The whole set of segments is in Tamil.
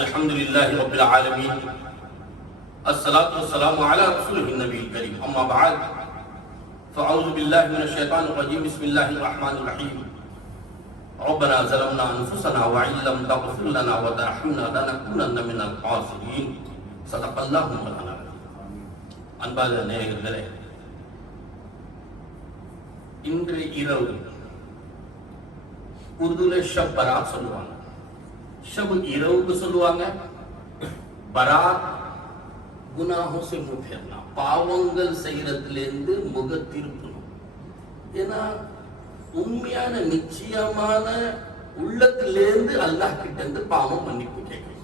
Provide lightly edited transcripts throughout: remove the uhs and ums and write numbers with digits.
अल्हम्दुलिल्लाहि रब्बिल आलमीन अस्सलातु वस्सलामु अला रसूलिहिन नबील करीम अम्मा बाद फ़अऊज़ु बिल्लाहि मिनश शैतानिर रजीम बिस्मिल्लाहिर रहमानिर रहीम रब्बना ज़लमना अनफुसना व इन लम तग़फिर लना व तरहमना लनकुनन्न मिनल ख़ासिरीन ஸதகல்லாஹு மௌலானா அன்பான நேயர்களே, இன்று இரவு உருதுல ஷப் பராத் சொல்லுவாங்க. ஷப் இரவுக்கு சொல்லுவாங்க. பராத் குனாஹோ से मुंह फेरना, பாவங்கள் செய்யறதிலிருந்து முக திருப்பணும். ஏன்னா உண்மையான நிச்சயமான உள்ளத்திலிருந்து அல்லாஹ் கிட்ட இருந்து பாவம் மன்னிப்பு கேட்கணும்.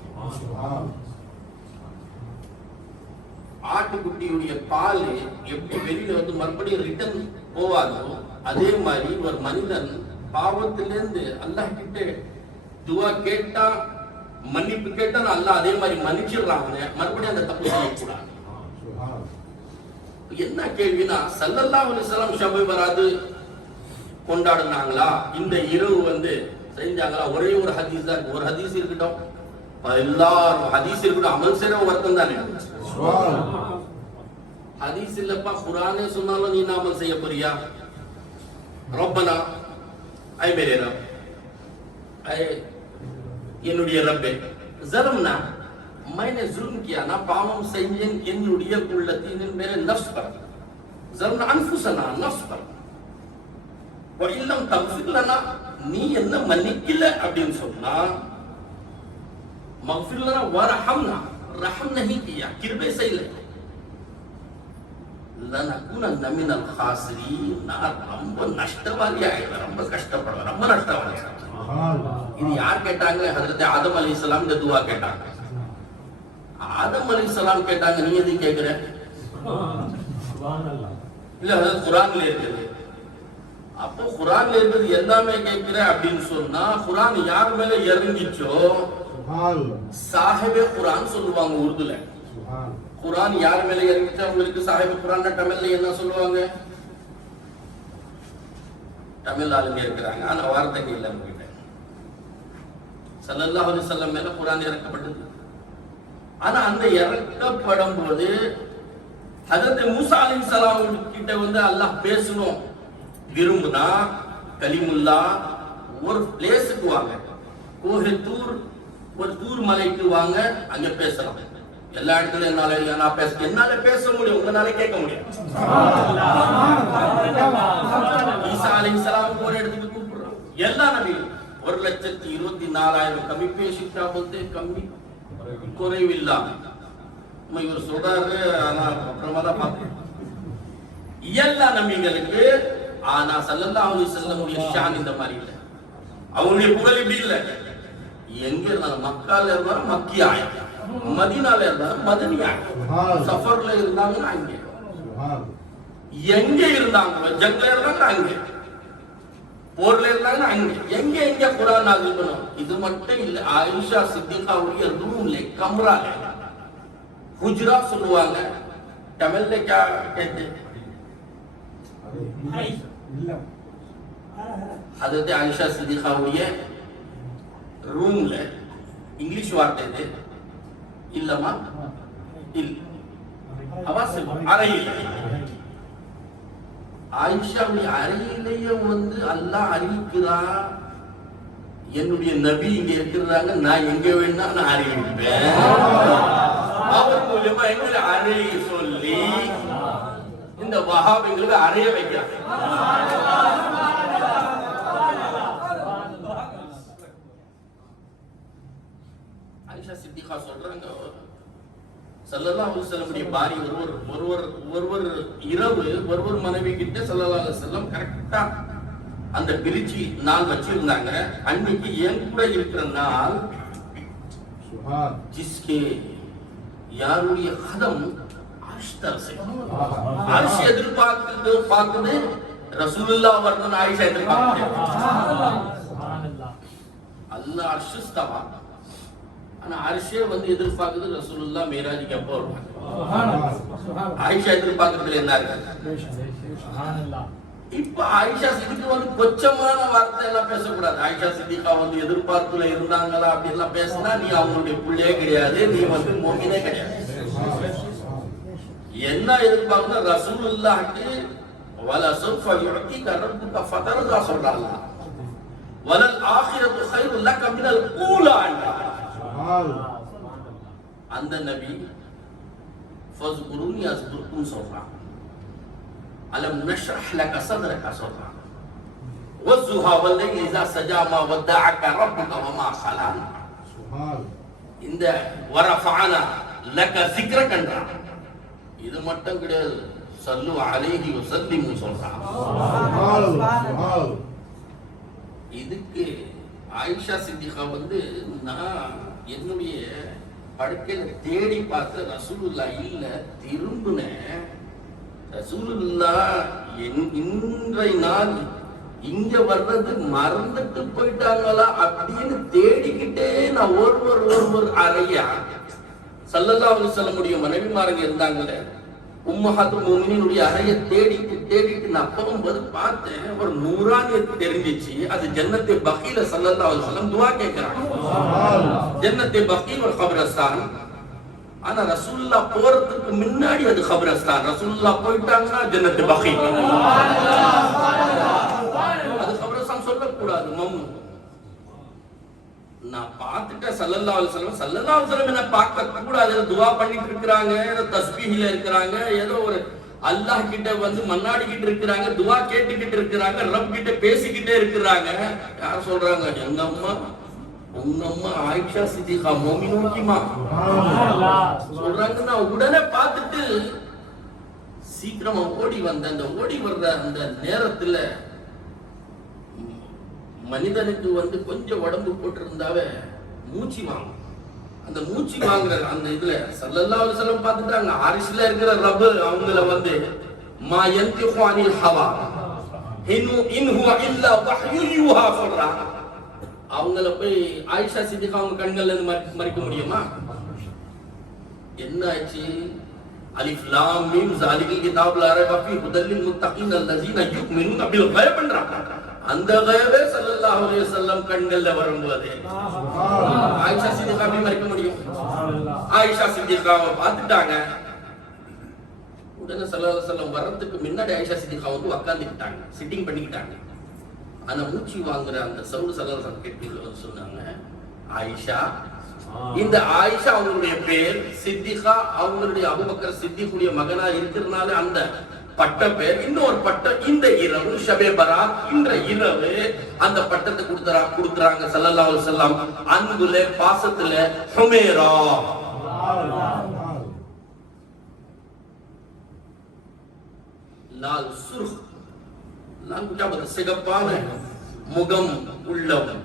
ஆட்டுக்குட்டியுடைய பால் எப்படி வெளியில வந்து மறுபடியும் ரிட்டர்ன் போவாதோ அதே மாதிரி ஒரு மனிதன் பாவத்திலிருந்து அல்லாஹ் கிட்ட துவா கேட்டா மன்னிப்பு கேட்டா அல்லாஹ் அதே மாதிரி மன்னிச்சிடுறாங்க. மறுபடியும் அந்த தப்பு செய்யக்கூடாது. என்ன கேள்வினா, ஸல்லல்லாஹு அலைஹி வஸல்லம் ஷப் பராத் கொண்டாடுனாங்களா, இந்த இரவு வந்து செஞ்சாங்களா? ஒரே ஒரு ஹதீஸ் தான். ஒரு ஹதீஸ் இருக்கட்டும், எல்லாரும் ஹதீஸ் இருக்கட்டும், அமல் செய்யற ஒருத்தன் தானே. ஹதீஸ் இல்லப்பா, குர்ஆனே சொன்னாலும் நீ அமல் செய்ய போறியா? ரப்பனா, ஐ மேரே ரப், ஐ என்னுடைய ரப்பே, ज़लमना मैंने जुल्म किया, ना பாவம் செஞ்சேன் என்னுடைய உள்ளத்தின் மேலே, நஃப்ஸ் पर ज़लमना अनफुसना नफ्स पर व इन लम तग़फिर लना, நீ என்ன மன்னிக்கல அப்படின்னு சொன்னா, मग़फिर लना वरहमना, रहम नहीं किया, किरबे செய்யல, लनकुनन्न मिनल खासिरीन, நான் ரொம்ப நஷ்டவாளி ஆயிடுவேன், ரொம்ப கஷ்டப்படுவேன், ரொம்ப நஷ்டவாளி ஆயிடுவேன். இது யார் கேட்டாங்க? ஹஜ்ரத் ஆதம் அலைஹிஸ்ஸலாம் இந்த துஆ கேட்டாங்க. ஆதம் அலைஹிஸ்ஸலாம் கேட்டாங்க, நீ எது கேக்குற? சுப்ஹானல்லாஹ். இல்ல, அது குர்ஆன்ல இருக்குது. அப்போ குர்ஆன்ல இருக்குது எல்லாமே கேக்குற அப்படின்னு சொன்னா, குர்ஆன் யார் மேல இறங்கிச்சோ சாஹிபே குர்ஆன் சொல்லுவாங்க உருதுல. குர்ஆன் யார் மேல இறங்கிச்சோ உங்களுக்கு சாஹிபே குர்ஆன். தமிழ்ல என்ன சொல்லுவாங்க? தமிழ் ஆளுங்க இருக்கிறாங்க, ஆனா வார்த்தைங்க இல்ல. ஸல்லல்லாஹு அலைஹி வஸல்லம் மேல குர்ஆன் இறக்கப்பட்டது. ஆனா அந்த இறக்கப்படும் போது ஹஜ்ரத் மூசா அலைஹிஸ்ஸலாம் கிட்ட வந்து அல்லாஹ் பேசணும் விரும்புனா, கலிமுல்லா ஒரு பிளேஸுக்கு வாங்க, கோஹே தூர், ஒரு தூர் மலைக்கு வாங்க, அங்க பேசலாம். எல்லா இடத்துலயும் என்னால பேச முடியும், உங்களால கேட்க முடியும். ஈசா அலைஹிஸ்ஸலாம் ஒரு இடத்துக்கு கூப்பிடுறோம். எல்லா நபியும் 1,24,000 கம்மி பேசிட்டா போது கம்மி குறைவில்லாம இவர் சொல்றாரு. ஆனா அப்புறமா தான் பார்ப்போம் எல்லா நபிகளுக்கு. ஆனா ஸல்லல்லாஹு அலைஹி வஸல்லம் ஷான் இந்த மாதிரி இல்ல, அவங்களுடைய புகழ் இப்படி இல்ல. எங்க இருந்தாலும், மக்கால இருந்தாலும் மக்கி ஆயிட்டாங்க, மதீனால இருந்தாலும் மதனி ஆயிட்டாங்க, சஃபர்ல இருந்தாங்கன்னா அங்கே, எங்க இருந்தாங்களோ ஜங்ல இருந்தாங்க அங்கே, போர்ல இருந்தாங்க அங்கே, எங்க எங்க குர்ஆன் நாஸில் பண்ணும். இது மட்டும் இல்ல, ஆயிஷா சித்திகாவுடைய ரூம்ல, கம்ரால, ஹுஜ்ரா சொல்லுவாங்க. தமிழ்ல क्या कहते हैं? ஹஜ்ரத் ஆயிஷா சித்திகாவுடைய ரூம்ல இங்கிலீஷ் வார்த்தை இது இல்லமா? இல்ல, அவாஸ் அறையில், ஆயிஷாவுடைய அறையிலேயே வந்து அல்லாஹ் அறிவிக்கிறா, என்னுடைய நபி இங்க இருக்கிறாங்க, நான் எங்க வேணா நான் அறிவிப்பேன். அவர் மூலமா எங்களை அறைய சொல்லி இந்த வஹாபிங்களுக்கு அறைய வைக்கிறாங்க. ஆயிஷா சித்திகா சொல்றாங்க, ஸல்லல்லாஹு அலைஹி வஸல்லம் பாரி ஒருவர் இரவு ஒருவர் மனைவி கிட்ட ஸல்லல்லாஹு அலைஹி வஸல்லம் கரெக்டா அந்த பிரிச்சி நாள் வச்சிருந்தாங்க. அன்னைக்கு என் கூட இருக்கிற நாள் ஜிஸ்கே யாருடைய கதம் அரிசி எதிர்பார்க்குது ரசூலுல்லாஹ் வரணும். ஆயிஷா எதிர்பார்க்குது அல்லாஹ் அர்ஷஸ்தவா, ஆனா அரிசியே வந்து எதிர்பார்க்குது ரசூலுல்லாஹ் மேராஜுக்கு எப்போ வருவாங்க. ஆயிஷா எதிர்பார்க்கறதுல என்ன இருக்கு? இப்ப ஆயிஷா சித்திக்கு வந்து கொச்சமான வார்த்தை எல்லாம் பேசக்கூடாது. ஆயிஷா சித்திகா வந்து எதிர்பார்ப்புல இருந்தாங்களா அப்படி எல்லாம் பேசினா நீ அவங்களுடைய பிள்ளையே கிடையாது, நீ வந்து மோமினே கிடையாது. என்ன எதிர்பார்க்கணும்? ரசூலுல்லாஹ்க்கு வல சௌஃப யுஅதிக ரப்புக ஃபதர்தா சொல்றாங்க. வலல் ஆகிரத்து கைரு லக மினல் ஊலா. அந்த நபி ஃபஸ்குருனி அஸ்குருக்கும் சொல்றாங்க. அலம் நஷ்ரஹ் லக சத்ரக சொல்றாங்க. வஸ்ஸுஹா வல்லைலி இஸா சஜா மா வதஅக ரப்புக வமா ஸலா. இந்த வரஃபஅனா லக ஸிக்ரகன்றா. இது மட்டும் கிடையாது, சல்லு அலைஹி வஸல்லிமு சொல்றாங்க. இதுக்கு ஆயிஷா சித்திகா வந்து நான் என்னுடைய படுக்கையில தேடி பார்த்து ரசூலுல்லாஹ் இல்ல, திரும்பினேன். ரசூலுல்லாஹ் இன்றைய நாள் இங்க வர்றது மறந்துட்டு போயிட்டாங்களா அப்படின்னு தேடிக்கிட்டே நான் ஒரு அறையா ஸல்லல்லாஹு அலைஹி வஸல்லம் மனைவிமாரங்க இருந்தாங்களே, உம்மஹாத்துல் முஃமினீனுடைய அறையை தேடிட்டு நான் போகும்போது பார்த்தேன், ஒரு நூறானியத் தெரிஞ்சிச்சு. அது ஜன்னத்தே பகீல ஸல்லல்லாஹு அலைஹி வஸல்லம் துஆ கேட்கறாங்க. ஜன்னத்தே பகீல் ஒரு கபரஸ்தான். ஆனா ரசூலுல்லாஹ் போறதுக்கு முன்னாடி அது கபரஸ்தான். ரசூலுல்லாஹ் போயிட்டாங்கன்னா ஜன்னத்தே பகீல். அது கபரஸ்தான் சொல்லக்கூடாது. நான் பார்த்துட்டேன் ஸல்லல்லாஹு அலைஹி வஸல்லம் என்ன பார்க்க கூடாது, துஆ பண்ணிட்டு இருக்காங்க, ஏதோ தஸ்பீஹ்ல இருக்காங்க, ஏதோ ஒரு அல்லாஹ் கிட்ட வந்து மன்னாடிக்கிட்டு இருக்காங்க, துஆ கேட்டுக்கிட்டு இருக்காங்க, ரப் கிட்ட பேசிக்கிட்டே இருக்காங்க. யார் சொல்றாங்க? எங்க அம்மா, உங்க அம்மா ஆயிஷா சித்திகா மோமினூக்கிமா சொல்றாங்க. நான் உடனே பார்த்துட்டு சீக்கிரமா ஓடி வந்த. அந்த ஓடி வர்ற அந்த நேரத்துல மனிதனுக்கு வந்து கொஞ்சம் உடம்பு போட்டு இருந்தாவே மூச்சு வாங்கும். அந்த மூச்சு வாங்குற அந்த இதுல ஸல்லல்லாஹு அலைஹி வஸல்லம் பார்த்துட்டாங்க. அரிசில இருக்கிற ரப்பு அவங்கள வந்து மா யன்திகு அனில் ஹவா இன் ஹுவ இல்லா வஹ்யு யூஹா சொல்றாங்க. அவங்கள போய் ஆயிஷா சித்திகா அவங்க கண்கள்ல இருந்து மறைக்க முடியுமா? என்ன ஆச்சு? அலிஃப் லாம் மீம் ஸாலிகல் கிதாபுல் லா ரைப ஃபீஹி ஹுதல் லில் முத்தகீன் அல்லதீன யுமினூன பில் கைப்ன்றாங்க. அந்த கைபே ஸல்லல்லாஹு அலைஹி வஸல்லம் கண்கள்ல வரும்போது ஆயிஷா சித்திகா எப்படி மறைக்க முடியும்? ஆயிஷா சித்திகாவை பார்த்துட்டாங்க. உடனே ஸல்லல்லாஹு அலைஹி வஸல்லம் வரதுக்கு முன்னாடி ஆயிஷா சித்திகா வந்து உட்கார்ந்துட்டாங்க, சிட்டிங் பண்ணிக்கிட்டாங்க. அந்த மூச்சு வாங்குற அந்த சவுண்ட் ஸல்லல்லாஹு அலைஹி வஸல்லம் கேட்டு சொன்னாங்க, ஆயிஷா. இந்த ஆயிஷா அவங்களுடைய பேர் சித்திகா, அவங்களுடைய அபூபக்கர் சித்திகுடைய மகனா இருக்கிறதுனால அந்த பட்ட பேர். இன்னொரு பட்டம் இந்த இரவு ஷபே பராத், இந்த இரவு அந்த பட்டத்தை கொடுக்குறாங்க ஸல்லல்லாஹு அலைஹி வஸல்லம். அன்புல பாசத்துல ஹுமைரா. லால் சுர்ஹ், லால் சிகப்பான முகம் உள்ளவன்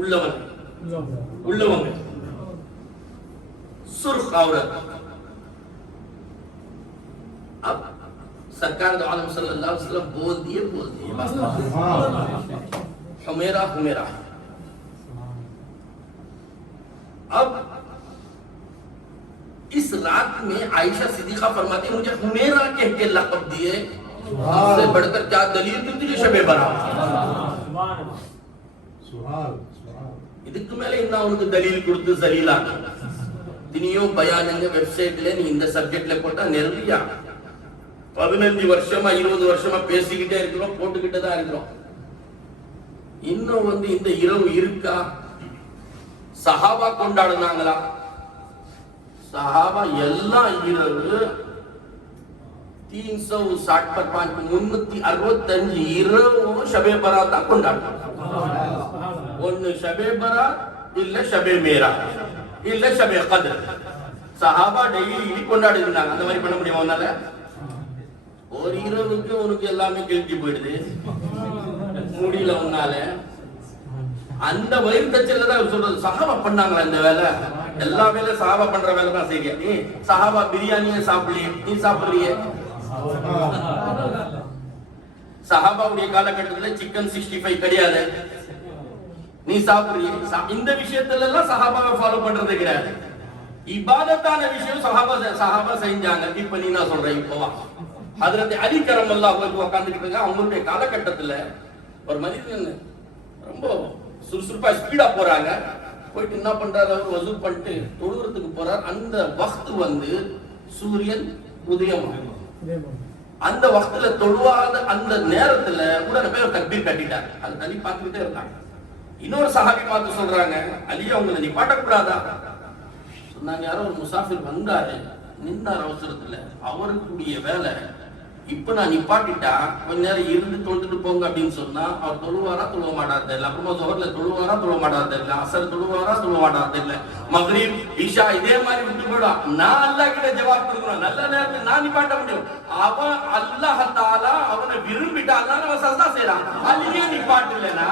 உள்ளவங்க सुर्ख औरत। अब सरकार दो आलम सल्लल्लाहु अलैहि वसल्लम बोल दिए हुमेरा हुमेरा। अब इस रात में आयशा सिद्दीका फरमाती है मुझे हुमेरा कह के लक़ब दिए, इससे बढ़कर क्या दलील तुझे शबे बरात। இதுக்கு மேல என்ன அவனுக்கு தலீல் கொடுத்து சலீலாக தினியோ பயானுங்க வெப்சைட்ல நீ இந்த சப்ஜெக்ட்ல போட்டா நிறைய 15 வருஷமா 20 வருஷமா பேசிக்கிட்டே இருக்கிறோம், போட்டுக்கிட்டே தான் இருக்கிறோம். இன்னும் வந்து இந்த இரவு இருக்கா? சஹாபா கொண்டாடுனாங்களா? சஹாபா எல்லாம் இரவு 365 இரவும் ஷபே பராத் தான் கொண்டாடுறாங்க. ஒன்னு ஷபே பராத், இல்ல ஷபே மேரா, இல்ல ஷபே கத்ர். சஹாபா டெய்லி கொண்டாடி இருந்தாங்க. அந்த மாதிரி பண்ண முடியுமா உன்னால? ஒரு இரவுக்கு உனக்கு எல்லாமே கிழிஞ்சு போயிடுது, முடியல உன்னால. அந்த வயிறு தச்சல தான் சொல்றது. சஹாபா பண்ணாங்களா இந்த வேலை? எல்லா வேலை சஹாபா பண்ற வேலை தான் செய்ய. நீ சஹாபா பிரியாணியே சாப்பிடலையே, நீ சாப்பிடுறியே. சஹாபாவுடைய காலகட்டத்தில் சிக்கன் 65 கிடையாது, நீ சாப்பிடுறியே. இந்த விஷயத்துல எல்லாம் சஹாபாவை ஃபாலோ பண்றது கிடையாது. இபாதத்தான விஷயம் சஹாபா செஞ்சாங்க. இப்ப நீ நான் சொல்ற இப்போ ஹஜ்ரத் அலி கரமல்லாஹு அன்ஹு உட்கார்ந்துக்கிட்டு இருக்காங்க. அவங்களுடைய காலகட்டத்துல ஒரு மனிதன் ரொம்ப சுறுசுறுப்பா ஸ்பீடா போறாங்க. போயிட்டு என்ன பண்றாரு, அவர் வசூ பண்ணிட்டு தொழுகிறதுக்கு போறார். அந்த வக்து வந்து சூரியன் உதயம். அந்த வக்துல தொழுவாத அந்த நேரத்துல உடனே போய் தக்பீர் கட்டிட்டார். அது தனி பார்த்துக்கிட்டே இருந்தாங்க. இன்னொரு சஹாபி பார்த்து சொல்றாங்க, அலி அவங்களை நிப்பாட்டக்கூடாதா சொன்னாங்க. யாரோ ஒரு முசாஃபிர் வந்தாரு, நின்றார் அவசரத்துல. அவருக்குரிய வேலை இப்ப நான் நிப்பாட்டிட்டா கொஞ்ச நேரம் இருந்து தொழுதுட்டு போங்க அப்படின்னு சொன்னா அவர் தொழுவாரா தொழுவ மாட்டார் தெரியல. அப்புறமா ஜோஹர்ல தொழுவாரா தொழுவ மாட்டார் தெரியல. அசர் தொழுவாரா தொழுவ மாட்டார் தெரியல. மக்ரிப் இஷா இதே மாதிரி விட்டு போயிடும். நான் அல்லாஹ் கிட்ட ஜவாப் கொடுக்கணும். நல்ல நேரத்தில் நான் நிப்பாட்ட முடியும். அவன் அல்லாஹ் தஆலா அவனை விரும்பிட்டாதான் அவன் சஜ்தா செய்றான். அலியே நிப்பாட்டலனா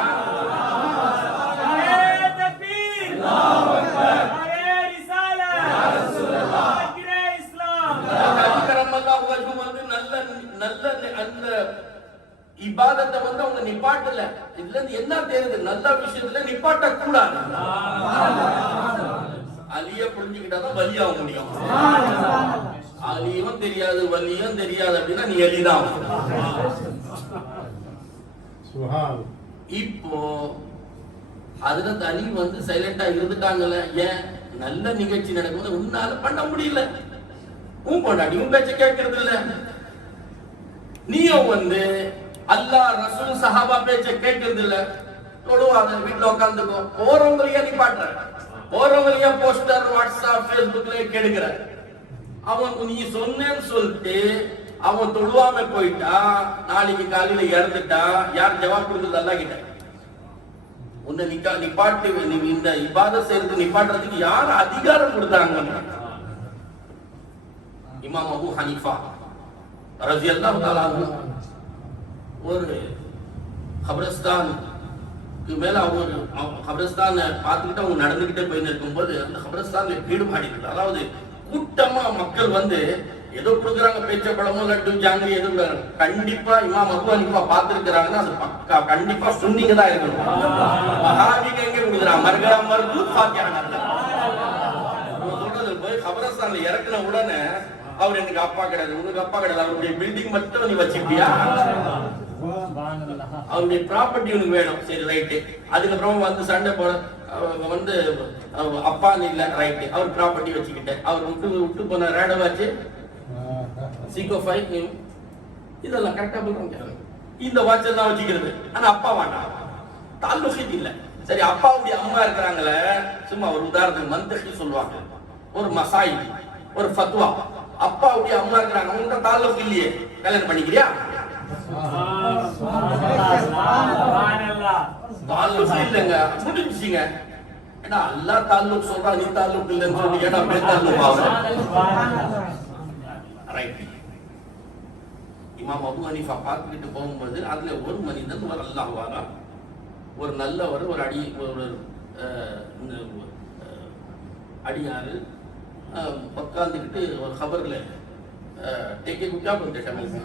இபாதத்தை வந்து அவங்க நிப்பாட்டல. இதுல இருந்து என்ன தெரியுது, நல்ல விஷயத்துல நிப்பாட்ட கூடாது. அலிய புரிஞ்சுக்கிட்டாதான் வலியாக முடியும். அலியும் தெரியாது வலியும் தெரியாது அப்படின்னா நீ அலிதான். இப்போ அதுல அலி வந்து சைலண்டா இருந்துட்டாங்கல்ல. ஏன், நல்ல நிகழ்ச்சி நடக்கும்போது உன்னால பண்ண முடியல. உன் பொண்டாட்டி உன் பேச்ச கேட்கறது இல்ல. நீயும் வந்து அல்லாஹ் ரசூல் சஹாபா பேச்ச கேட்கறது இல்ல. தொழுவாத வீட்டுல உட்காந்துக்கோ. போறவங்களையே நிப்பாட்டுற, போறவங்களையே போஸ்டர் வாட்ஸ்அப் ஃபேஸ்புக்ல கெடுக்கிற. அவன் நீ சொன்னேன்னு சொல்லிட்டு அவன் தொழுவாம போயிட்டா நாளைக்கு காலையில இறந்துட்டா யார் ஜவாப் கொடுக்குறது? அல்லாஹ் கிட்ட. உன்னை நிப்பாட்டு இந்த இபாதத் செய்யறது நிப்பாட்டுறதுக்கு யார் அதிகாரம் கொடுத்தாங்க? இமாம் அபூ ஹனீஃபா ரலியல்லாஹு தஆலா ஒரு கப்ரஸ்தானுக்கு மேல அவங்க கப்ரஸ்தானை பார்த்துக்கிட்டு அவங்க நடந்துகிட்டே போயின்னு இருக்கும்போது அந்த கப்ரஸ்தான்ல வீடு மாடிட்டு, அதாவது கூட்டமா மக்கள் வந்து ஏதோ கொடுக்குறாங்க, பேச்ச பழமோ லட்டு ஜாங்கிரி எது கண்டிப்பா இமாம் அபூ ஹனீஃபா பார்த்திருக்கிறாங்கன்னா அது பக்கா கண்டிப்பா சுன்னிங்க தான் இருக்கணும். வஹாபிங்க எங்க கொடுக்குறாங்க, மர்கா மர்கு ஃபாத்திஹா சொல்றது போய் கப்ரஸ்தான்ல இறக்குன உடனே அவர் எனக்கு அப்பா கிடையாது, உனக்கு அப்பா கிடையாது, அவருடைய பில்டிங் மட்டும் நீ வச்சுக்கிட்டியா, அவருடைய ப்ராப்பர்ட்டி உனக்கு வேணும், சரி ரைட்டு. அதுக்கப்புறம் வந்து சண்டை போட வந்து அப்பான்னு இல்ல, ரைட்டு, அவர் ப்ராப்பர்ட்டி வச்சுக்கிட்டேன், அவர் விட்டு போன ரேடவாச்சு சீக்கோ 5 இதெல்லாம் கரெக்டா பண்றாங்க. இந்த வாட்ச் எல்லாம் வச்சுக்கிறது, ஆனா அப்பா வேண்டாம், தாலுஹீத் இல்ல. சரி, அப்பாவுடைய அம்மா இருக்கிறாங்களே, சும்மா ஒரு உதாரணத்துக்கு மந்தஹி சொல்லுவாங்க, ஒரு மசாயி, ஒரு ஃபத்வா. அப்பாவுடைய அம்மா இருக்கிறாங்க, அவங்க தாலுஹ் இல்லையே, கல்யாணம் பண்ணிக்கிறியா? தாலுஹ் இல்லங்க, முடிஞ்சிங்க. ஏன்னா அல்லாஹ் தாலுஹ் சொல்றா, நீ தாலுஹ் இல்லன்னு சொல்லி ஏன்னா தாலுஹ் ஆவற. ரைட். இமாம் அபூ ஹனீஃபா பார்த்துக்கிட்டு போகும்போது அதுல ஒரு மனிதன், ஒரு அல்லாஹ்வாலா, ஒரு நல்லவர், ஒரு அடியாரு உட்காந்துக்கிட்டு ஒரு खबरல டேக்கே குட்டா போட்டு டேமல்ஸ்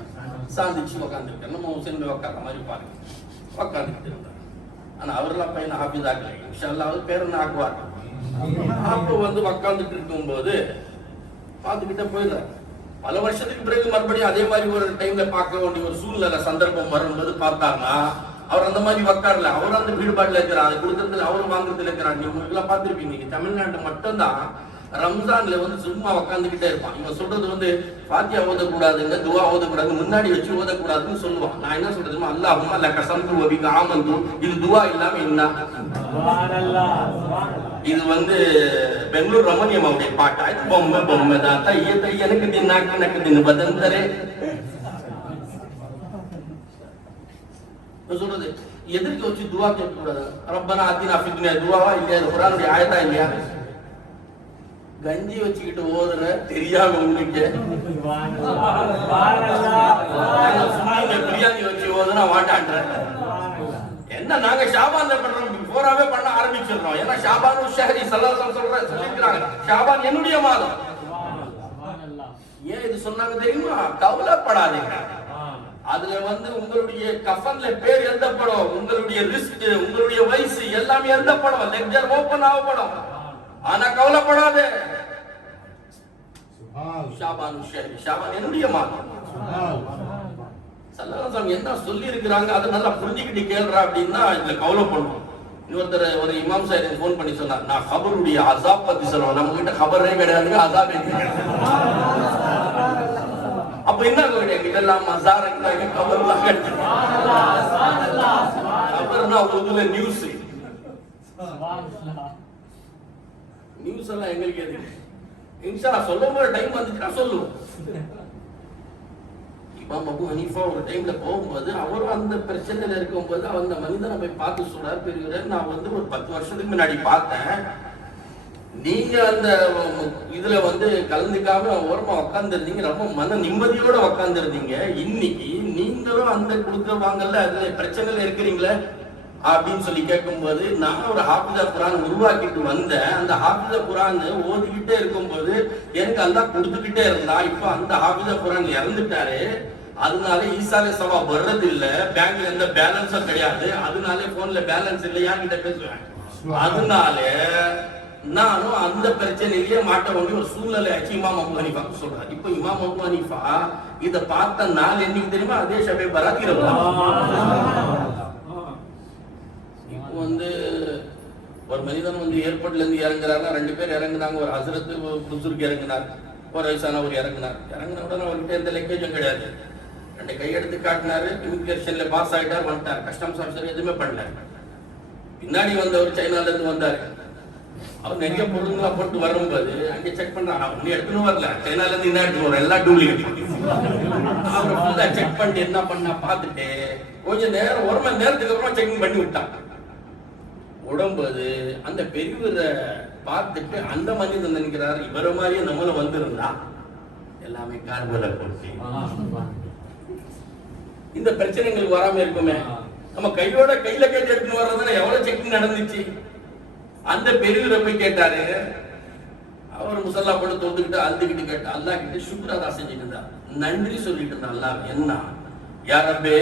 சாந்திச்சு உட்காந்துருக்காரு. நம்ம ஹுசைன்ல உட்கார்ற மாதிரி பாருங்க, உட்காந்துக்கிட்டு இருந்தார். ஆனா அவரெல்லாம் பையன் ஹாஃபிஸ் ஆகல, இன்ஷா அல்லாஹ் அவர் பேரன் ஆக்குவார். அப்போ வந்து உட்காந்துட்டு இருக்கும்போது பார்த்துக்கிட்டே போயிடுறாரு. பல வருஷத்துக்கு பிறகு மறுபடியும் அதே மாதிரி ஒரு டைம்ல பார்க்க வேண்டிய ஒரு சூழ்நிலை சந்தர்ப்பம் வரும்போது பார்த்தாருன்னா அவர் அந்த மாதிரி உட்காரல, அவர் அந்த வீடுபாடுல இருக்கிறார், அது கொடுக்கறதுல அவர் வாங்குறதுல இருக்கிறார். நீங்க எல்லாம் பார்த்திருப்பீங்க, தமிழ்நாட்டு மட்டும்தான் ரம்ஜான்ல வந்து சும்மா உட்காந்துக்கிட்டே இருப்பான். இவன் சொல்றது வந்து ஃபாத்தியா ஓதக்கூடாதுங்க, துவா ஓதக்கூடாது, முன்னாடி வச்சு ஓதக்கூடாதுன்னு சொல்லுவான். நான் என்ன சொல்றதுமா, அல்லாஹும்ம லக ஸம்து வ பிக ஆமன்து, இது துவா இல்லாம என்ன? இது வந்து பெங்களூர் ரமணியம்மாவுடைய பாட்டா? இது பொம்மை பொம்மை தான், தைய தைய எனக்கு தின்னாக்கு எனக்கு தின்னு பதந்தரே சொல்றது. எதிர்க்க வச்சு துவா கேட்க கூடாது. ரப்பனா ஆத்தினா ஃபித் துன்யா துவாவா இல்லையா? இது குர்ஆனுடைய ஆயத்தா இல்லையா? கஞ்சி வச்சுக்கிட்டு ஓதுற தெரியாம உங்களுக்கு பிரியாணி வச்சு ஓதுனா வாட்டான்ற என்ன? நாங்க ஷாபான்ல பண்றோம், பிஃபோராவே பண்ண ஆரம்பிச்சிடுறோம். ஏன்னா ஷாபான் ஷஹரி ஸல்லல்லாஹு அலைஹி வஸல்லம் சொல்லிருக்காங்க, ஷாபான் என்னுடைய மாதம். ஏன் இது சொன்னாங்க தெரியுமா? கவலைப்படாதீங்க, அதுல வந்து உங்களுடைய கஃபன்ல பேர் எழுதப்படும், உங்களுடைய ரிஸ்க், உங்களுடைய வயசு எல்லாமே எழுதப்படும், லெக்சர் ஓபன் ஆகப்படும். ஆனா கவலைப்படாதே, ஷாபான் ஷஹர், ஷாபான் என்னுடைய மாதம். சல்லல்லாஹு என்ன சொல்லி இருக்கிறாங்க அதை நல்லா புரிஞ்சுக்கிட்டு கேள்றா அப்படின்னா இதுல கவலை பண்ணுவோம். இன்னொருத்தர் ஒரு இமாம் சாஹிப் போன் பண்ணி சொன்னார், நான் கபருடைய அசாப் பத்தி சொல்லுவேன், நம்ம கிட்ட கபரே கிடையாதுங்க, அசாப் அப்ப என்ன கிடையாது, இதெல்லாம் மசார் கபர்லாம் கிடையாது. கபர்னா உருதுல நியூஸ் எல்லாம் எங்களுக்கு எது இன்ஷா சொல்லும் போது டைம் வந்துச்சுன்னா சொல்லுவோம். இமாம் அபு ஹனீஃபா ஒரு டைம்ல போகும்போது அவரும் அந்த பிரச்சனையில இருக்கும்போது அந்த மனிதனை போய் பார்த்து சொல்றாரு, பெரியவரே நான் ஒரு 10 வருஷத்துக்கு முன்னாடி பார்த்தேன், நீங்க அந்த இதுல கலந்துக்காம ஓரமா உக்காந்துருந்தீங்க, ரொம்ப மன நிம்மதியோட உக்காந்துருந்தீங்க, இன்னைக்கு நீங்களும் அந்த கொடுக்க வாங்கல அதுல பிரச்சனையில இருக்கிறீங்களே அப்படின்னு சொல்லி கேட்கும்போது, நான் ஒரு ஹாஃபிஸா குர்ஆன் உருவாக்கிட்டு வந்தேன், அந்த ஹாஃபிஸா குர்ஆன் ஓதிக்கிட்டே இருக்கும்போது எனக்கு அல்லாஹ் கொடுத்துக்கிட்டே இருந்தா, இப்ப அந்த ஹாஃபிஸா குர்ஆன் இறந்துட்டாரு, அதனால ஈசாலே சவா வர்றது இல்ல, பேங்க்ல எந்த பேலன்ஸும் கிடையாது, அதனால போன்ல பேலன்ஸ் இல்லையா கிட்ட பேசுவேன், அதனால நானும் அந்த பிரச்சனையிலேயே மாட்ட வேண்டிய ஒரு சூழ்நிலை ஆச்சு. இமாம் அபு ஹனீஃபா சொல்றாரு. இப்ப இமாம் அபு ஹனீஃபா இத பார்த்த நாள் என்னைக்கு தெரியுமா, அதே ஷபே பராத் இரவு. ஒரு மனிதன் ஏர்போர்ட்ல இருந்து இறங்குறாருன்னா 2 பேர் இறங்குனாங்க, ஒரு ஹசரத்து புசுருக்கு இறங்கினார், ஒரு வயசானவர் இறங்கினார். இறங்கின உடனே அவர்கிட்ட எந்த லக்கேஜும் கிடையாது, 2 கையெடுத்து காட்டினாரு, இமிகிரேஷன்ல பாஸ் ஆகிட்டார், வந்துட்டார், கஸ்டம்ஸ் ஆஃபீஸர் எதுவுமே பண்ணல. பின்னாடி வந்தவர் சைனால இருந்து வந்தாரு, அவர் நிறைய பொருளுங்களா போட்டு வரும்போது அங்கே செக் பண்றாங்க, ஒன்னும் எடுத்துன்னு வரல, சைனால இருந்து என்ன எடுத்து வரும், எல்லாம் டூப்ளிகேட். அவர் ஃபுல்லா செக் பண்ணிட்டு என்ன பண்ணா பார்த்துட்டு கொஞ்சம் நேரம் 1 மணி நேரத்துக்கு அப்புறம் செக்கிங் பண்ணி விட்டாங்க. உடம்பது அந்த பெரியவரை பார்த்துட்டு அந்த மனிதன் நினைக்கிறார், இவர மாதிரியே நம்மளும் வந்திருந்தா எல்லாமே கார்போல போட்டு இந்த பிரச்சனைகள் வராம இருக்குமே. நம்ம கையோட கையில கேட்டு எடுத்துன்னு வர்றதுன்னா எவ்வளவு செக்கிங் நடந்துச்சு. அந்த பெரியவரை போய் கேட்டாரு, அவர் முசல்லா போட்டு தோந்துக்கிட்டு அழுதுகிட்டு கேட்டு அல்லாஹ் கிட்ட சுக்ரதா செஞ்சுட்டு இருந்தார், நன்றி சொல்லிட்டு இருந்தா, அல்லாஹ் என்ன யா ரப்பே,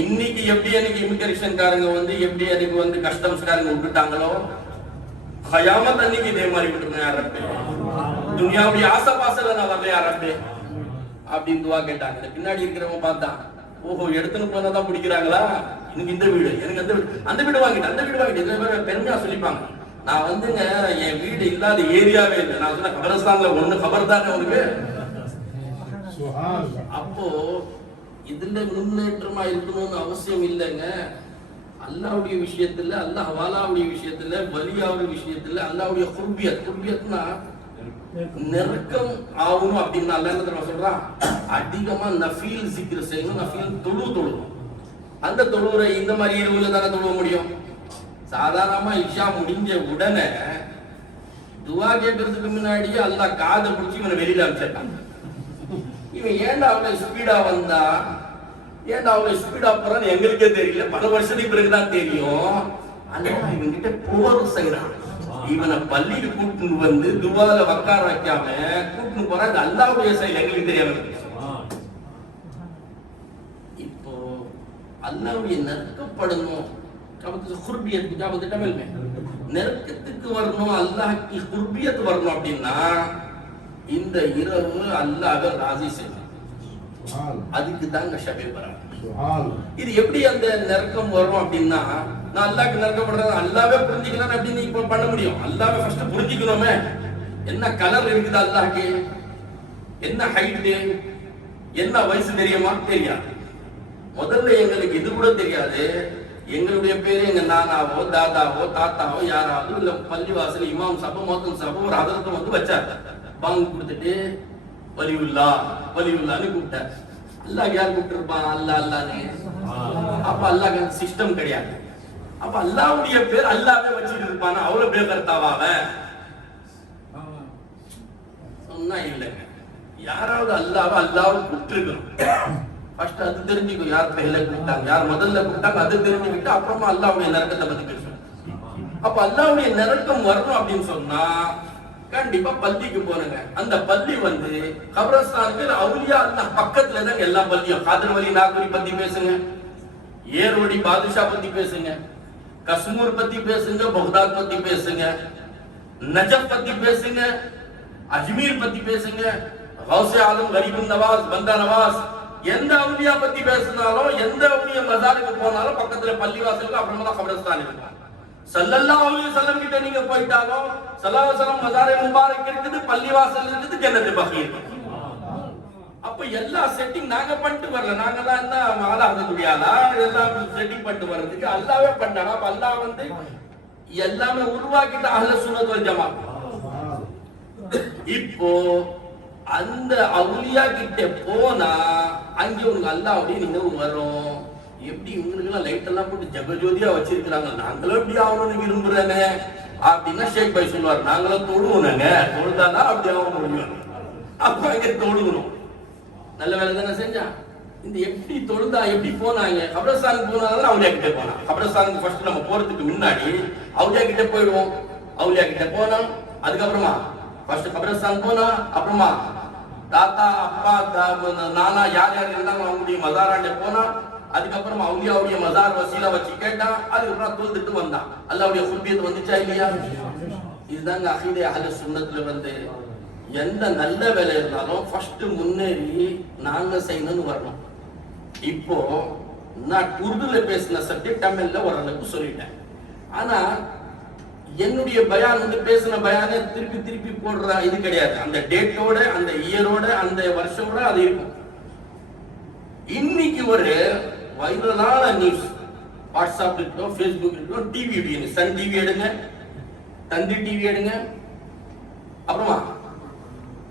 இன்னைக்கு எப்படி எனக்கு இமிகிரேஷன் காரங்க எப்படி எனக்கு கஸ்டம்ஸ் காரங்க விட்டுட்டாங்களோ, கயாமத் அன்னைக்கு இதே மாதிரி விட்டுருங்க யா ரப்பே, துனியாவுடைய ஆசைப்பாசல நான் வரல யா ரப்பே அப்படின்னு துவா கேட்டாங்க. பின்னாடி இருக்கிறவங்க பார்த்தான், ஓஹோ எடுத்துன்னு போனாதான் பிடிக்கிறாங்களா, எனக்கு இந்த வீடு, எனக்கு அந்த வீடு வாங்கிட்டு அந்த வீடு வாங்கிட்டு பெருமையா சொல்லிப்பாங்க. நான் என் வீடு இல்லாத ஏரியாவே இல்லை, நான் சொன்ன கபரஸ்தான்ல 1 கபர் தானே உனக்கு. அப்போ இதுல முன்னேற்றமா இருக்கணும்னு அவசியம் இல்லைங்க. அல்லாஹ்வுடைய விஷயத்துல, அல்லாஹ் வாலாவுடைய விஷயத்துல, வலியாவுடைய விஷயத்துல அல்லாஹ்வுடைய குர்பியத்னா நெருக்கம் ஆகணும் அப்படின்னு அல்லாஹ் என்ன சொல்றான், அதிகமா நஃபீல் சிக்ர் செய்யணும், நஃபீல் தொழுணும். அந்த தொழுவுரை இந்த மாதிரி இரவுல தானே தொழுவ முடியும். சாதாரணமா இஷா முடிஞ்ச உடனே துவா கேட்கறதுக்கு முன்னாடியே அல்லாஹ் காதை பிடிச்சி இவனை வெளியில அனுப்பிச்சிட்டான். இவன் ஏன்டா அவ்வளவு ஸ்பீடா வந்தா, ஏன்டா அவ்வளவு ஸ்பீடா போறான்னு எங்களுக்கே தெரியல, பல வருஷத்துக்கு பிறகுதான் தெரியும். ஆனா இவன் கிட்ட போர் செய்யறான், இவனை பள்ளிக்கு கூட்டுன்னு துவால உட்கார வைக்காம கூட்டுன்னு போறான், அல்லாஹ்வுடைய செயல் எங்களுக்கு தெரியாம. இப்போ அல்லாஹ்வுடைய நெருக்கப்படணும், நெருக்கத்துக்கு வரணும், அல்லாஹ்க்கு குர்பியத் வரணும் அப்படின்னா இந்த இரவு அல்லாஹ்வை ராஜி செய்யணும். அதுக்கு தாங்க ஷபே பராத். இது எப்படி அந்த நெருக்கம் வரும் அப்படின்னா, நான் அல்லாஹ்க்கு நெருக்கப்படுறது அல்லாஹ்வே புரிஞ்சுக்கலாம் அப்படின்னு இப்ப பண்ண முடியும். அல்லாஹ்வை ஃபர்ஸ்ட் புரிஞ்சுக்கணுமே, என்ன கலர் இருக்குது அல்லாஹ்க்கு, என்ன ஹைட், என்ன வயசு தெரியுமா, தெரியாது. முதல்ல எங்களுக்கு இது கூட தெரியாது. எங்களுடைய பேரு எங்க நானாவோ தாதாவோ தாத்தாவோ யாராவது இல்ல பள்ளிவாசல் இமாம் சபை மொத்தம் சபை ஒரு அதரத்தை வச்சார், பாங்கு கொடுத்துட்டு வலியுல்லான்னு கூப்பிட்டார். அல்லாஹ் யார் கூப்பிட்டுருப்பான், அல்லா அல்லான்னு. அப்ப அல்லாஹ் சிஸ்டம் கிடையாது. அப்ப அல்லாஹ்வுடைய பேர் அல்லாஹ்வே வச்சுட்டு இருப்பானா, அவ்வளவு பேர் கர்த்தாவாவ சொன்னா இல்லைங்க. யாராவது அல்லாஹ்வை கூப்பிட்டுருக்கணும். ஃபர்ஸ்ட் அது தெரிஞ்சுக்கும், யார் பெயர்ல கூப்பிட்டாங்க, யார் முதல்ல கூப்பிட்டாங்க, அது தெரிஞ்சுக்கிட்டு அப்புறமா அல்லாஹ்வுடைய நரக்கத்தை பத்தி பேசணும். அப்ப அல்லாஹ்வுடைய நரக்கம் வரணும் அப்படின்னு சொன்னா கண்டிப்பா பள்ளிக்கு போனுங்க. அந்த பள்ளி கபரஸ்தானுக்கு அவுலியா அல்லாஹ் பக்கத்துல தான் எல்லா பள்ளியும். காதர் வலி நாகூரி பத்தி பேசுங்க, ஏர்வடி பாதுஷா பத்தி பேசுங்க, கஷ்மீர் பத்தி பேசுங்க, பக்தாத் பத்தி பேசுங்க, நஜப் பத்தி பேசுங்க, அஜ்மீர் பத்தி பேசுங்க, கௌசே ஆலம், கரீபுன் நவாஸ், பந்தா நவாஸ், எந்த அவுலியா பத்தி பேசினாலும், எந்த அவுலியா மஸாருக்கு போனாலும் பக்கத்துல பள்ளிவாசலுக்கு அப்புறமா தான் கபரஸ்தான் இருக்கு. ஸல்லல்லாஹு அலைஹி வஸல்லம் கிட்ட நீங்க போயிட்டாலும் ஸல்லல்லாஹு அலைஹி வஸல்லம் மஸாரே முபாரக் இருக்குது, பள்ளிவாசல் இருக்குது, ஜன்னத் பகீ இருக்குது. அப்ப எல்லா செட்டிங் நாங்க பண்ணிட்டு வரல, நாங்க தான் என்ன ஆளாகக்கூடியாலா எல்லாம் செட்டிங் பண்ணிட்டு வர்றதுக்கு அல்லாவே பண்ணாங்க. அப்ப அல்லாஹ் வந்து எல்லாமே உருவாக்கிட்ட அஹ்ல சுன்னத் வல் ஜமாஅத். இப்போ அந்த அவுலியா கிட்ட போனா அங்க உங்களுக்கு அல்லாஹ்வுடைய நினைவு வரும். எப்படி உங்களுக்கு எல்லாம் லைட் எல்லாம் போட்டு ஜெகஜோதியா வச்சிருக்காங்க, நாங்களும் எப்படி ஆகணும்னு விரும்புறேனே அப்படின்னா ஷேக் பாய் சொல்லுவார், நாங்களும் தொழுவோங்க, தொழுதாதான் அப்படி ஆக முடியும். அப்ப அங்க தொழுகணும். நல்ல வேலை தானே செஞ்சா. இந்த எப்படி தொழுதா எப்படி போனாங்க, கபரஸ்தானுக்கு போனாலும் அவுலியா கிட்ட போனா. கபரஸ்தானுக்கு ஃபர்ஸ்ட் நம்ம போறதுக்கு முன்னாடி அவுலியா கிட்ட போயிடுவோம். அவுலியா கிட்ட போனா அதுக்கப்புறமா ஃபர்ஸ்ட் கபரஸ்தான் போனா, அப்புறமா தாத்தா அப்பா நானா யார் யார் இருந்தாங்க அவங்களுடைய மசாராண்ட போனா, அதுக்கப்புறமா அவுலியாவுடைய மசார் வசீலா வச்சு கேட்டா, அதுக்கப்புறம் தொழுதுட்டு வந்தான். அல்லாவுடைய குர்பியத் வந்துச்சா இல்லையா? இதுதாங்க அகீதே அஹ்ல சுன்னத்துல வந்து எந்த நல்ல வேலை இருந்தாலும் ஃபர்ஸ்ட் முன்னேறி நாங்க செய்யணும்னு வரணும். இப்போ நான் உருதுல பேசின சப்ஜெக்ட் தமிழ்ல ஓரளவுக்கு சொல்லிட்டேன். ஆனா என்னுடைய பயான் வந்து பேசின பயானை திருப்பி திருப்பி போடுற இது கிடையாது. அந்த டேட்டோட, அந்த இயரோட, அந்த வருஷத்தோட அது இருக்கும். இன்னைக்கு ஒரு வைரலான நியூஸ் வாட்ஸ்அப் இருக்கட்டும், ஃபேஸ்புக் இருக்கட்டும், டிவி எடுங்க, சன் டிவி எடுங்க, தந்தி டிவி எடுங்க, அப்புறமா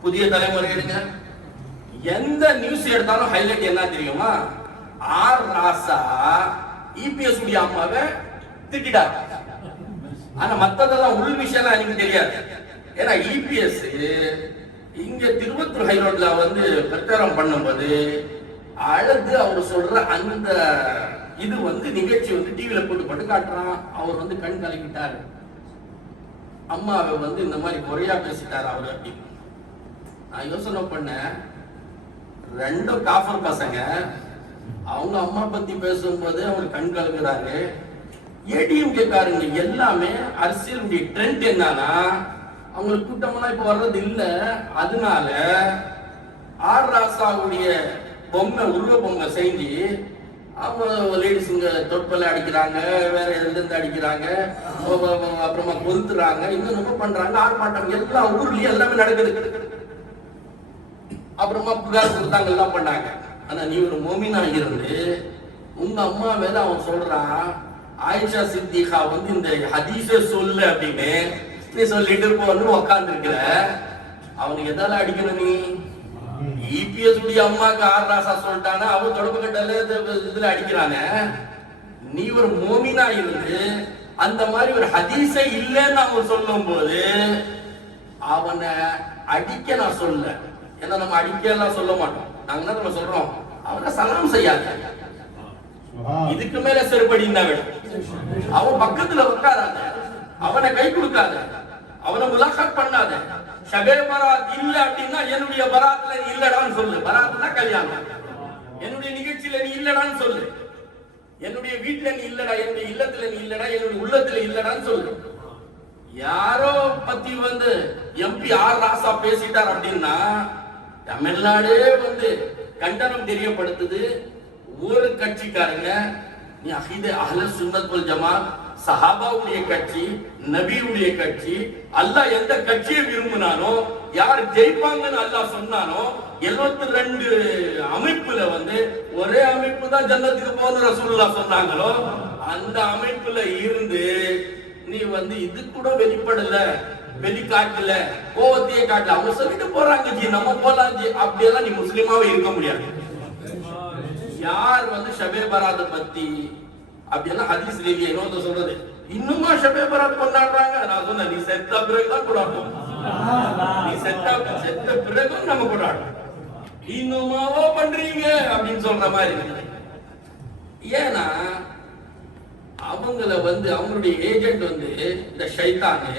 புதிய தலைமுறை எடுங்க, எந்த நியூஸ் எடுத்தாலும் ஹைலைட் என்ன தெரியுமா? ஆர் ராசா இபிஎஸ் உடைய அம்மாவை திட்டார். ஆனா மத்ததெல்லாம் உள் விஷயம் எனக்கு தெரியாது. ஏன்னா இபிஎஸ் இங்க திருவத்தூர் ஹைரோட்ல வந்து பிரச்சாரம் பண்ணும்போது அழுது அவர் சொல்ற அந்த இது வந்து நிகழ்ச்சி வந்து டிவில போட்டு காட்டுறான். அவர் வந்து கண் கலக்கிட்டாரு, அம்மாவை வந்து இந்த மாதிரி குறையா பேசிட்டாரு அவர் அப்படி. நான் யோசனை பண்ணேன், ரெண்டும் காஃபர் பசங்க, அவங்க அம்மா பத்தி பேசும்போது அவங்க கண் கலக்குறாரு. ஏடிஎம் கேட்காருங்க எல்லாமே அரசியலுடைய ட்ரெண்ட் என்னன்னா அவங்களுக்கு கூட்டமெல்லாம் இப்ப வர்றது இல்லை. அதனால ஆர் ராசாவுடைய பொம்மை, உருவ பொம்மை செஞ்சு அவங்க லேடிஸுங்க தொட்பல அடிக்கிறாங்க, வேற எதுலேருந்து அடிக்கிறாங்க, அப்புறமா கொளுத்துறாங்க, இன்னும் ரொம்ப பண்றாங்க, ஆர்ப்பாட்டம் எல்லா ஊர்லயும் எல்லாமே நடக்குது. அப்புறமா புகார் கொடுத்தாங்க, எல்லாம் பண்ணாங்க. ஆனா நீ ஒரு மோமினா இருந்து உங்க அம்மா மேல அவன் சொல்றான், ஆயிஷா சித்திகா வந்து இந்த ஹதீஸ சொல்லு அப்படின்னு நீ சொல்லிட்டு போன்னு உக்காந்து இருக்கிற. அவனுக்கு எதால அடிக்கணும்? நீ இபிஎஸ் உடைய அம்மாக்கு ஆர் ராசா சொல்லிட்டானா அவன் தொடர்பு கட்டல இதுல அடிக்கிறாங்க. நீ ஒரு மோமினா இருந்து அந்த மாதிரி ஒரு ஹதீஸை இல்லைன்னு அவன் சொல்லும் போது அவனை அடிக்க நான் சொல்ல. ஏன்னா நம்ம அடிக்கலாம் சொல்ல மாட்டோம். நாங்க என்ன நம்ம சொல்றோம், அவனை சலாம் செய்யாத, இதுக்கு மேல செருப்படி வேணும். அவன் பக்கத்துல உட்காராத, அவனை கை கொடுக்காத, அவனை முலாகாத் பண்ணாத. ஷபே பராத் இல்ல அப்படின்னா என்னுடைய பராத்ல இல்லடான்னு சொல்லு. பராத்னா கல்யாணம். என்னுடைய நிகழ்ச்சியில நீ இல்லடான்னு சொல்லு. என்னுடைய வீட்டுல நீ இல்லடா, என்னுடைய இல்லத்துல நீ இல்லடா, என்னுடைய உள்ளத்துல இல்லடான்னு சொல்லு. யாரோ பத்தி வந்து எம்பி ஆர் ராசா பேசிட்டார் அப்படின்னா தமிழ்நாடே வந்து கண்டனம் தெரியப்படுத்துது. ஒரு கட்சிக்காரங்க, நீ அகீதே அஹ்ல சுன்னத் வல் ஜமாஅத், சஹாபாவுடைய கட்சி, நபியுடைய கட்சி, அல்லாஹ் எந்த கட்சியை விரும்பினானோ, யார் ஜெயிப்பாங்கன்னு அல்லாஹ் சொன்னானோ, 72 அமைப்புல வந்து ஒரே அமைப்பு தான் ஜன்னத்துக்கு போகணும் ரசூலுல்லாஹ் சொன்னாங்களோ, அந்த அமைப்புல இருந்து நீ வந்து இது கூட வெளிப்படல, வெளிக்காட்டல, கோவத்தையே காட்டல. அவங்க சொல்லிட்டு போறாங்க ஜி, நம்ம போலாம் ஜி, அப்படியெல்லாம் நீ முஸ்லிமாவே இருக்க முடியாது. யார் வந்து ஷபே பராத் பத்தி அப்படியெல்லாம் ஹதீஸ் ரீதியா இன்னொரு சொல்றது, இன்னுமா ஷபே பராத் கொண்டாடுறாங்க? நான் சொன்னேன், நீ செத்த பிறகுதான் கொண்டாடுவோம். நீ செத்த பிறகு நம்ம கொண்டாடுவோம். இன்னுமாவோ பண்றீங்க அப்படின்னு சொல்ற மாதிரி. ஏன்னா அவங்கள வந்து அவங்களுடைய ஏஜென்ட் வந்து இந்த ஷைத்தானு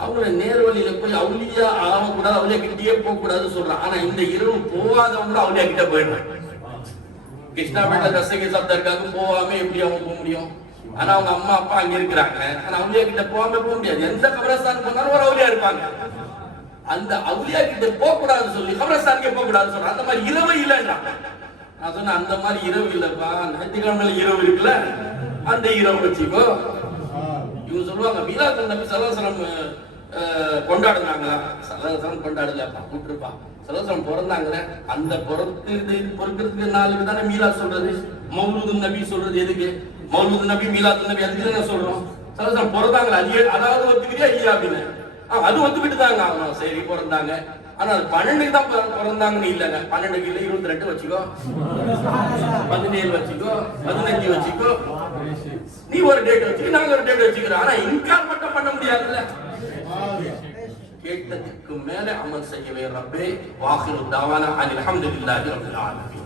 அவங்கள நேர்வழியில போய் அவுலியா ஆகக்கூடாது, அவுலியா கிட்டே போக கூடாதுன்னு சொல்றான். ஆனா இந்த இரவு போகாதவங்க அவுலியா கிட்ட போயிடுறாங்க. கிருஷ்ணாபேட்டை தசகி சப்தர்க்காக போகாம எப்படி அவங்க போக முடியும்? ஆனா அவங்க அம்மா அப்பா அங்க இருக்கிறாங்க. ஆனா அவுலியா கிட்ட போகாம போக முடியாது. எந்த கபரஸ்தான் போனாலும் ஒரு அவுலியா இருப்பாங்க. அந்த அவுலியா கிட்ட போக கூடாதுன்னு சொல்லி கபரஸ்தானுக்கே போக கூடாதுன்னு சொல்றான். அந்த மாதிரி இரவு இல்லைன்றான். நான் சொன்னேன் அந்த மாதிரி இரவு இல்லப்பா, ஞாயிற்றுக்கிழமை இரவு இருக்குல்ல, அந்த இரவு வச்சுக்கோ. இவங்க சொல்லுவாங்க மீலாதுன் நபி ஸல்லல்லாஹு அலைஹி வஸல்லம் கொண்டாடுனாங்களா? ஸல்லல்லாஹு அலைஹி வஸல்லம் கொண்டாடலப்பா, கூப்பிட்டுருப்பா. ஸல்லல்லாஹு அலைஹி வஸல்லம் பிறந்தாங்களே, அந்த பொறுக்கிறதுக்கு நாளுக்கு தானே மீலாத் சொல்றது. மௌலூதுன் நபி சொல்றது எதுக்கு? மௌலூதுன் நபி மீலாதுன் நபி அதுக்கு தானே சொல்றோம். ஸல்லல்லாஹு அலைஹி வஸல்லம் பிறந்தாங்களா, அதாவது ஒத்துக்கிறியா இல்லையா அப்படின்னு. அது ஒத்துக்கிட்டு தாங்க ஆகணும். சரி பிறந்தாங்க, ஆனா 12 தான் பிறந்தாங்கன்னு இல்லைங்க. 12 இல்லை, 22 வச்சுக்கோ, 17 வச்சுக்கோ, 15 வச்சுக்கோ, நீ ஒரு டேட் வச்சுக்கோ, நாங்க ஒரு டேட் வச்சுக்கிறோம். ஆனா இன்கார் மட்டும் பண்ண முடியாதுல்ல. கேட்டதுக்கு மேல அமல் செய்யவே ரப்பே. வாஹிரு தாவானா அல்ஹம்துலில்லாஹி ரப்பில் ஆலமீன்.